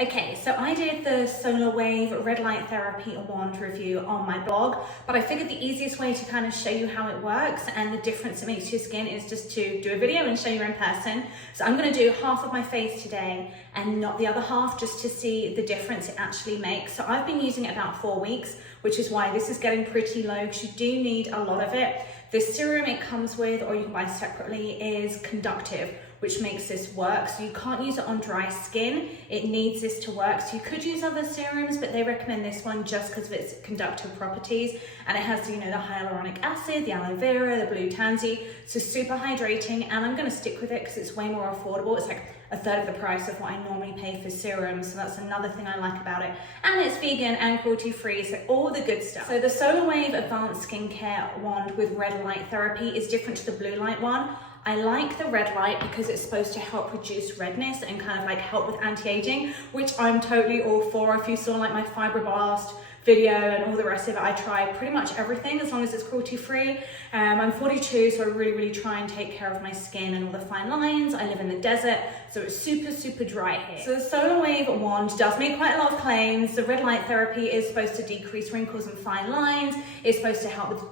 Okay, so I did the Solawave red light therapy wand review on my blog, but I figured the easiest way to kind of show you how it works and the difference it makes to your skin is just to do a video and show you in person. So I'm going to do half of my face today and not the other half, just to see the difference it actually makes. So I've been using it about 4 weeks, which is why this is getting pretty low, because you do need a lot of it. The serum it comes with, or you can buy separately, is conductive, which makes this work. So you can't use it on dry skin. It needs this to work. So you could use other serums, but they recommend this one just because of its conductive properties. And it has, you know, the hyaluronic acid, the aloe vera, the blue tansy. So super hydrating. And I'm going to stick with it because it's way more affordable. It's like a third of the price of what I normally pay for serums. So that's another thing I like about it. And it's vegan and cruelty free, so all the good stuff. So the Solawave Advanced Skincare Wand with red light therapy is different to the blue light one. I like the red light because it's supposed to help reduce redness and kind of like help with anti-aging, which I'm totally all for. If you saw like my fibroblast video and all the rest of it, I try pretty much everything as long as it's cruelty free. I'm 42, so I really try and take care of my skin and all the fine lines. I live in the desert, so it's super dry here. So the Solawave wand does make quite a lot of claims. The red light therapy is supposed to decrease wrinkles and fine lines. It's supposed to help with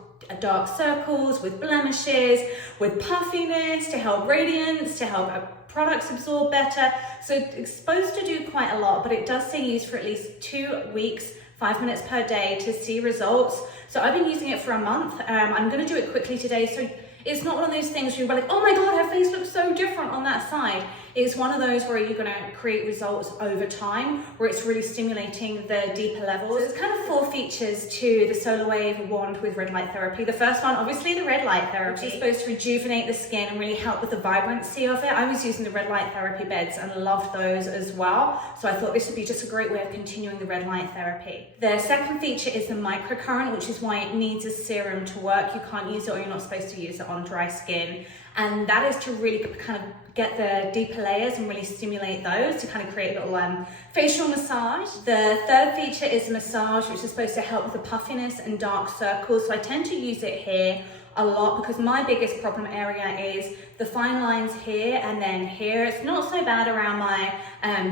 dark circles, with blemishes, with puffiness, to help radiance, to help products absorb better. So it's supposed to do quite a lot, but it does say use for at least 2 weeks, 5 minutes per day to see results. So I've been using it for a month. I'm going to do it quickly today. So it's not one of those things where you're like, oh my God, her face looks so different on that side. It's one of those where you're going to create results over time, where it's really stimulating the deeper levels. There's kind of 4 features to the Solawave wand with red light therapy. The first one, obviously the red light therapy, which is supposed to rejuvenate the skin and really help with the vibrancy of it. I was using the red light therapy beds and loved those as well. So I thought this would be just a great way of continuing the red light therapy. The second feature is the microcurrent, which is why it needs a serum to work. You can't use it, or you're not supposed to use it on dry skin. And that is to really kind of get the deeper layers and really stimulate those to kind of create a little facial massage. The third feature is massage, which is supposed to help with the puffiness and dark circles. So I tend to use it here a lot because my biggest problem area is the fine lines here and then here. It's not so bad around my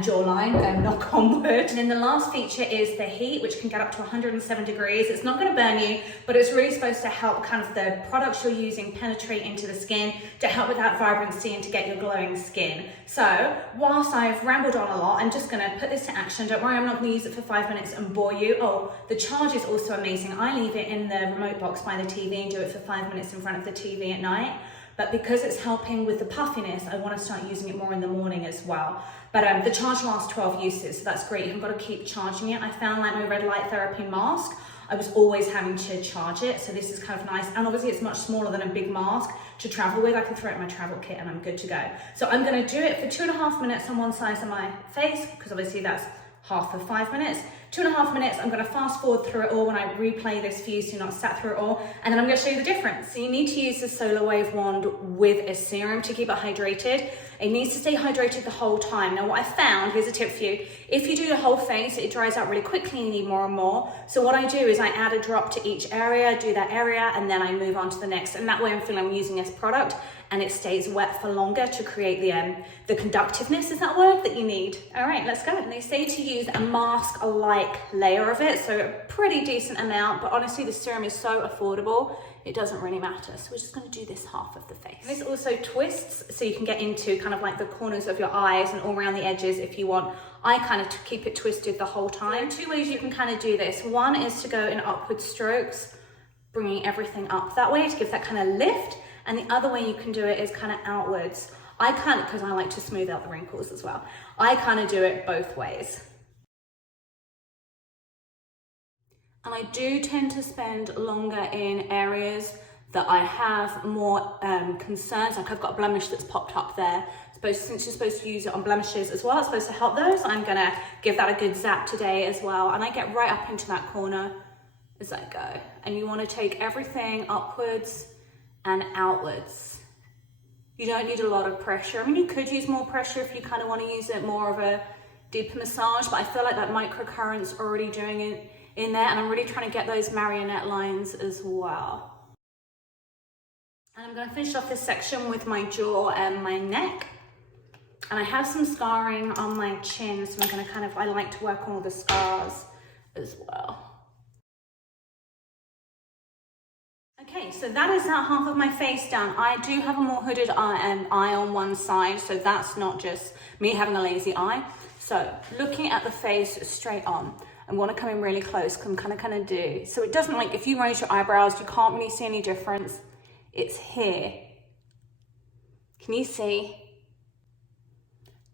jawline, knock on wood. And then the last feature is the heat, which can get up to 107 degrees. It's not going to burn you, but it's really supposed to help kind of the products you're using penetrate into the skin to help with that vibrancy and to get your glowing skin. So whilst I've rambled on a lot, I'm just going to put this to action. Don't worry, I'm not going to use it for 5 minutes and bore you. Oh, the charge is also amazing. I leave it in the remote box by the TV and do it for 5 minutes in front of the TV at night. But because it's helping with the puffiness, I want to start using it more in the morning as well. But the charge lasts 12 uses, so that's great. You haven't got to keep charging it. I found like my red light therapy mask, I was always having to charge it. So this is kind of nice. And obviously it's much smaller than a big mask to travel with. I can throw it in my travel kit and I'm good to go. So I'm going to do it for 2.5 minutes on one side of my face, because obviously that's half of 5 minutes. 2.5 minutes, I'm going to fast forward through it all when I replay this for you so you're not sat through it all, and then I'm going to show you the difference. So you need to use the Solawave wand with a serum to keep it hydrated. It needs to stay hydrated the whole time. Now what I found, here's a tip for you, if you do your whole face, it dries out really quickly and you need more and more. So what I do is I add a drop to each area, do that area, and then I move on to the next. And that way I'm feeling I'm using this product and it stays wet for longer to create the conductiveness, is that word, that you need. All right, let's go. And they say to use a mask-like layer of it, so a pretty decent amount, but honestly the serum is so affordable, it doesn't really matter. So we're just gonna do this half of the face. And this also twists, so you can get into kind of like the corners of your eyes and all around the edges if you want. I kind of keep it twisted the whole time. So 2 ways you can kind of do this. One is to go in upward strokes, bringing everything up that way to give that kind of lift. And the other way you can do it is kind of outwards. I kind of, because I like to smooth out the wrinkles as well, I kind of do it both ways. And I do tend to spend longer in areas that I have more concerns. Like I've got a blemish that's popped up there. Since you're supposed to use it on blemishes as well, it's supposed to help those. I'm gonna give that a good zap today as well. And I get right up into that corner as I go. And you wanna take everything upwards and outwards. You don't need a lot of pressure. I mean, you could use more pressure if you kind of want to use it more of a deeper massage, but I feel like that microcurrent's already doing it in there, and I'm really trying to get those marionette lines as well. And I'm going to finish off this section with my jaw and my neck. And I have some scarring on my chin, so I'm gonna I like to work on all the scars as well. Okay, so that is that half of my face done. I do have a more hooded eye on one side, so that's not just me having a lazy eye. So looking at the face straight on, I want to come in really close because I'm kind of do. So it doesn't, like, if you raise your eyebrows, you can't really see any difference. It's here. Can you see?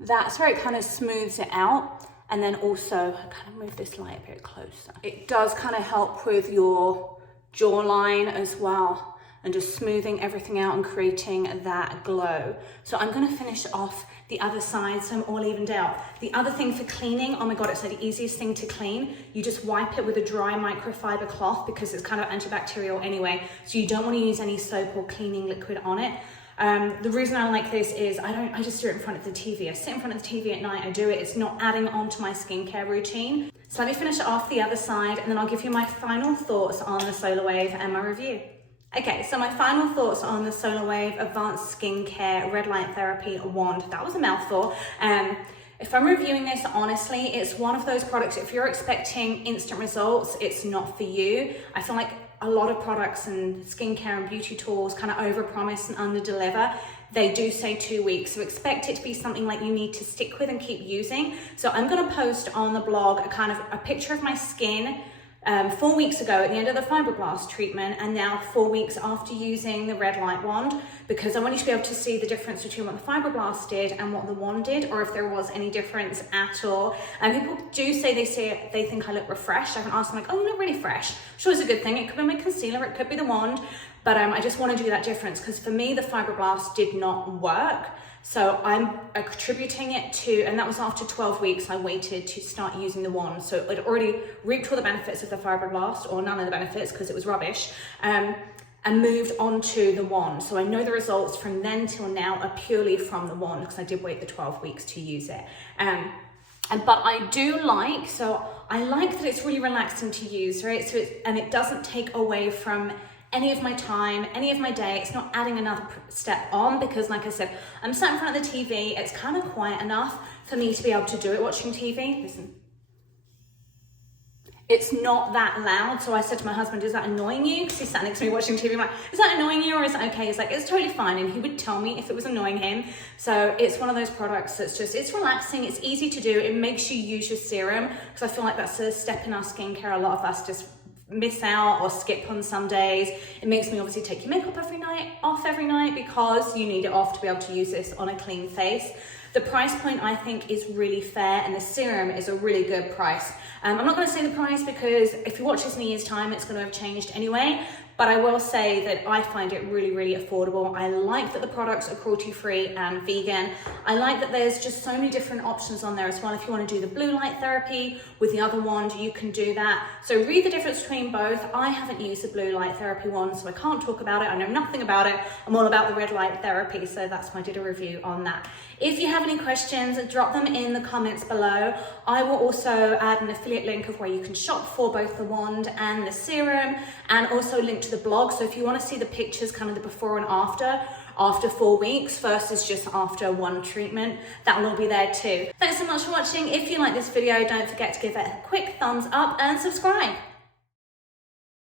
That's where it kind of smooths it out. And then also, I kind of move this light a bit closer. It does kind of help with your jawline as well, and just smoothing everything out and creating that glow. So I'm gonna finish off the other side so I'm all evened out. The other thing for cleaning, oh my God, it's like the easiest thing to clean. You just wipe it with a dry microfiber cloth because it's kind of antibacterial anyway. So you don't want to use any soap or cleaning liquid on it. The reason I like this is I just do it in front of the TV. I sit in front of the TV at night, I do it. It's not adding on to my skincare routine. So let me finish off the other side and then I'll give you my final thoughts on the Solawave and my review. Okay, so my final thoughts on the Solawave Advanced Skincare Red Light Therapy Wand. That was a mouthful. If I'm reviewing this honestly, it's one of those products, if you're expecting instant results, it's not for you. I feel like a lot of products and skincare and beauty tools kind of overpromise and underdeliver. They do say 2 weeks, so expect it to be something like you need to stick with and keep using. So I'm going to post on the blog a picture of my skin 4 weeks ago at the end of the fibroblast treatment, and now 4 weeks after using the red light wand, because I want you to be able to see the difference between what the fibroblast did and what the wand did, or if there was any difference at all. And people do say they think I look refreshed. I can ask them like, oh, you look really fresh. Sure, it's a good thing. It could be my concealer, it could be the wand, but I just want to do that difference because for me the fibroblast did not work. So I'm attributing it to, and that was after 12 weeks, I waited to start using the wand. So it already reaped all the benefits of the fibroblast, or none of the benefits because it was rubbish, and moved on to the wand. So I know the results from then till now are purely from the wand because I did wait the 12 weeks to use it. But I do like, so I like that it's really relaxing to use, right? So and it doesn't take away from any of my time, any of my day. It's not adding another step on because, like I said, I'm sat in front of the TV. It's kind of quiet enough for me to be able to do it watching TV. Listen. It's not that loud. So I said to my husband, is that annoying you? Because he's sat next to me watching TV. I'm like, is that annoying you or is that okay? He's like, it's totally fine. And he would tell me if it was annoying him. So it's one of those products that's just, it's relaxing. It's easy to do. It makes you use your serum because I feel like that's a step in our skincare. A lot of us just miss out or skip on some days. It makes me obviously take your makeup off every night because you need it off to be able to use this on a clean face. The price point I think is really fair and the serum is a really good price. I'm not going to say the price because if you watch this in a year's time it's going to have changed anyway, but I will say that I find it really, really affordable. I like that the products are cruelty-free and vegan. I like that there's just so many different options on there as well. If you want to do the blue light therapy with the other wand, you can do that. So read the difference between both. I haven't used the blue light therapy wand, so I can't talk about it. I know nothing about it. I'm all about the red light therapy, so that's why I did a review on that. If you have any questions, drop them in the comments below. I will also add an affiliate link of where you can shop for both the wand and the serum, and also link to the blog. So if you want to see the pictures, kind of the before and after 4 weeks versus just after one treatment, that will all be there too. Thanks so much for watching. If you like this video, don't forget to give it a quick thumbs up and subscribe.